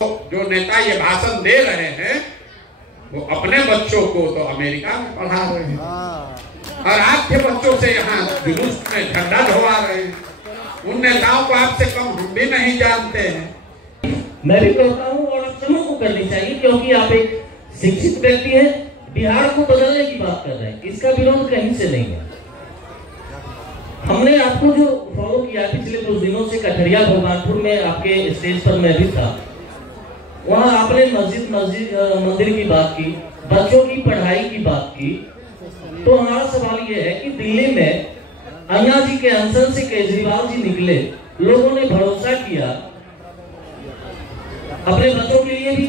जो नेता ये भाषण दे रहे हैं वो अपने बच्चों को तो अमेरिका में पढ़ा रहे हैं और आपके बच्चों से यहाँ जुलूस में झंडा ढोवा रहे हैं। उन नेताओं को आपसे कम हम भी नहीं जानते हैं। मैं भी कहता हूँ और आप सबों को करनी चाहिए, क्योंकि आप एक शिक्षित व्यक्ति हैं, बिहार को बदलने की बात कर रहे हैं, इसका विरोध कहीं से नहीं है। हमने आपको जो फॉलो किया पिछले कुछ दिनों से कठरिया भगवानपुर में आपके स्टेज पर मैं भी था, वहाँ आपने मंदिर की बात की, बच्चों की पढ़ाई की बात की। तो हमारा सवाल ये है कि दिल्ली में अन्ना जी के अनशन से केजरीवाल जी निकले, लोगों ने भरोसा किया, अपने बच्चों के लिए भी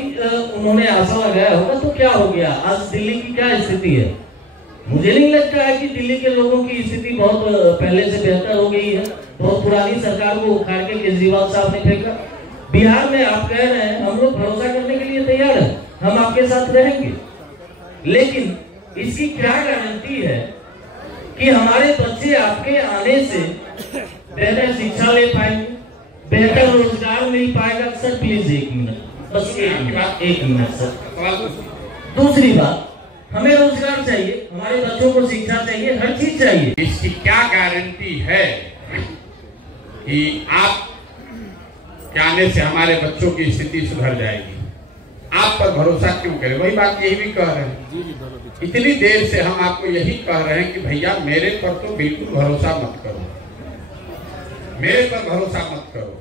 उन्होंने आशा लगाया होगा, तो क्या हो गया? आज दिल्ली की क्या स्थिति है? मुझे नहीं लगता है कि दिल्ली के लोगों की स्थिति बहुत पहले से बेहतर हो गई है। बहुत पुरानी सरकार को उखाड़ के केजरीवाल साहब ने फेंका। बिहार में आप कह रहे हैं हम लोग भरोसा करने के लिए तैयार हैं, हम आपके साथ रहेंगे, लेकिन इसकी क्या गारंटी है कि हमारे बच्चे आपके आने से बेहतर शिक्षा ले पाएंगे, बेहतर रोजगार मिल पाएगा? सर प्लीज एक मिनट, बस एक मिनट सर। दूसरी बात, हमें रोजगार चाहिए, हमारे बच्चों को शिक्षा चाहिए, हर चीज चाहिए। इसकी क्या गारंटी है कि आप के आने से हमारे बच्चों की स्थिति सुधर जाएगी? आप पर भरोसा क्यों करें? वही बात यही भी कह रहे हैं। इतनी देर से हम आपको यही कह रहे हैं कि भैया मेरे पर तो बिल्कुल भरोसा मत करो, मेरे पर भरोसा मत करो।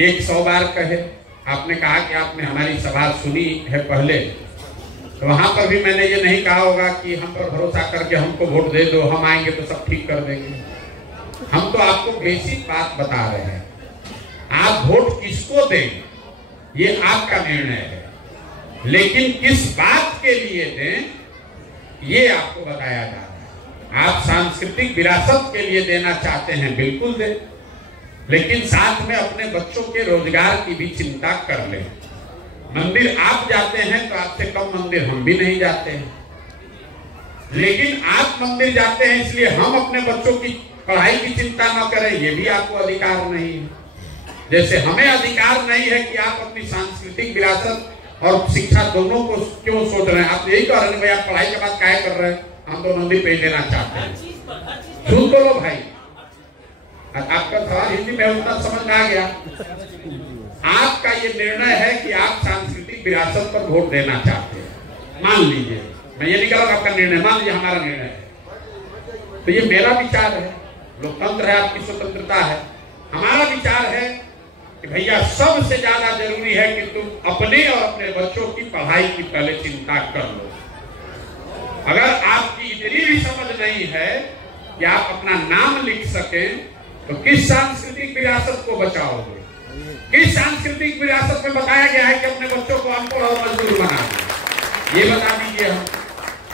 100 बार कहे, आपने कहा कि आपने हमारी सभा सुनी है पहले, तो वहां पर भी मैंने ये नहीं कहा होगा कि हम पर भरोसा करके हमको वोट दे दो, हम आएंगे तो सब ठीक कर देंगे। हम तो आपको बेसिक बात बता रहे हैं, आप वोट किसको दें ये आपका निर्णय है, लेकिन किस बात के लिए दें ये आपको बताया जा रहा है। आप सांस्कृतिक विरासत के लिए देना चाहते हैं, बिल्कुल दें, लेकिन साथ में अपने बच्चों के रोजगार की भी चिंता कर लें। मंदिर आप जाते हैं तो आपसे कम मंदिर हम भी नहीं जाते हैं, लेकिन आप मंदिर जाते हैं इसलिए हम अपने बच्चों की पढ़ाई की चिंता न करें, ये भी आपको अधिकार नहीं है। जैसे हमें अधिकार नहीं है कि आप अपनी सांस्कृतिक विरासत और शिक्षा दोनों को क्यों सोच रहे हैं। आप यही कह रहे हैं भाई आप पढ़ाई के बाद क्या कर रहे हैं, हम तो मंदिर पे लेना चाहते हैं। सुन तो लो भाई, आपका सवाल हिंदी में उतना समझ में आ गया। आपका ये निर्णय है कि आप सांस्कृतिक विरासत पर वोट देना चाहते हैं, मान लीजिए, मैं ये नहीं कह रहा आपका निर्णय, मान लीजिए हमारा निर्णय है, तो ये मेरा विचार है, लोकतंत्र है, आपकी स्वतंत्रता है। हमारा विचार है कि भैया सबसे ज्यादा जरूरी है कि तुम अपने और अपने बच्चों की पढ़ाई की पहले चिंता कर लो। अगर आपकी इतनी भी समझ नहीं है कि आप अपना नाम लिख सकें, तो किस सांस्कृतिक विरासत को बचाओगे? किस सांस्कृतिक विरासत में बताया गया है कि अपने बच्चों को अनपढ़ और मजदूर बना दो? ये बता दीजिए। हम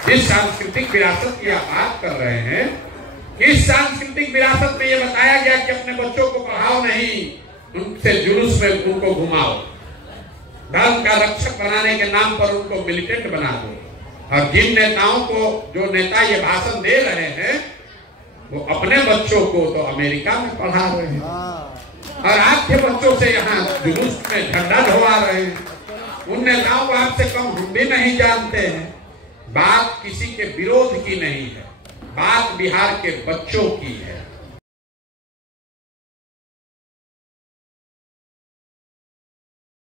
जिस सांस्कृतिक विरासत की आप बात कर रहे हैं, इस सांस्कृतिक विरासत में ये बताया गया कि अपने बच्चों को पढ़ाओ नहीं, उनसे जुलूस में उनको घुमाओ, धर्म का रक्षक बनाने के नाम पर उनको मिलिटेंट बना दो। और जिन नेताओं को, जो नेता ये भाषण दे रहे हैं वो अपने बच्चों को तो अमेरिका में पढ़ा रहे हैं और आपके बच्चों से यहाँ जुलूस में झंडा ढोवा रहे हैं। उन नेताओं को आपसे कम हम भी नहीं जानते हैं। बात किसी के विरोध की नहीं है, बात बिहार के बच्चों की है।